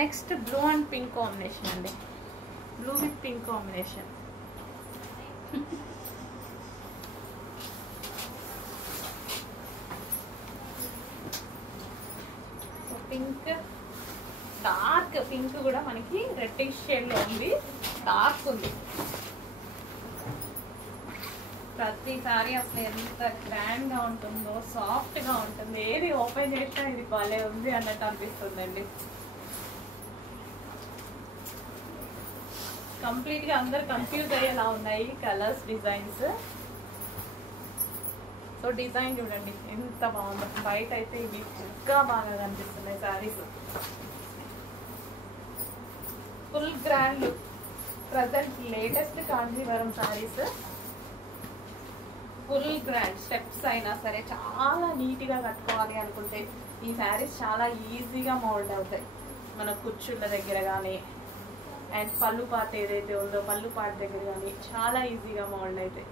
Next blue and pink combination అండి. Blue with pink combination. So pink, dark pink కూడా మనకి reddish shade లో ఉంది, డార్క్ ఉంది. ప్రతిసారి అసలు ఎంత గ్రాండ్ గా ఉంటుందో, సాఫ్ట్ గా ఉంటుంది. ఏది ఓపెన్ చేసినా ఇది భలే ఉంది అన్నట్టు అనిపిస్తుందండి. కంప్లీట్ గా అందరు కన్ఫ్యూజ్ అయ్యేలా ఉన్నాయి కలర్స్, డిజైన్స్. సో డిజైన్ చూడండి ఎంత బాగుందో. బయట అయితే ఇవి ఇంకా బాగా కనిపిస్తున్నాయి saris. Full grand look. Present latest Kanjeevaram saris. Full grand. Steps అయినా సరే చాలా నీట్ గా కట్టుకోవాలి అనుకుంటే ఈ శారీస్ చాలా ఈజీగా మోల్డ్ అవుతాయి. మన కుచ్చుళ్ళ దగ్గర కానీ, అండ్ పళ్ళు పార్ట్ ఏదైతే ఉందో పళ్ళు పార్ట్ దగ్గర కానీ చాలా ఈజీగా మోల్డ్ అవుతాయి.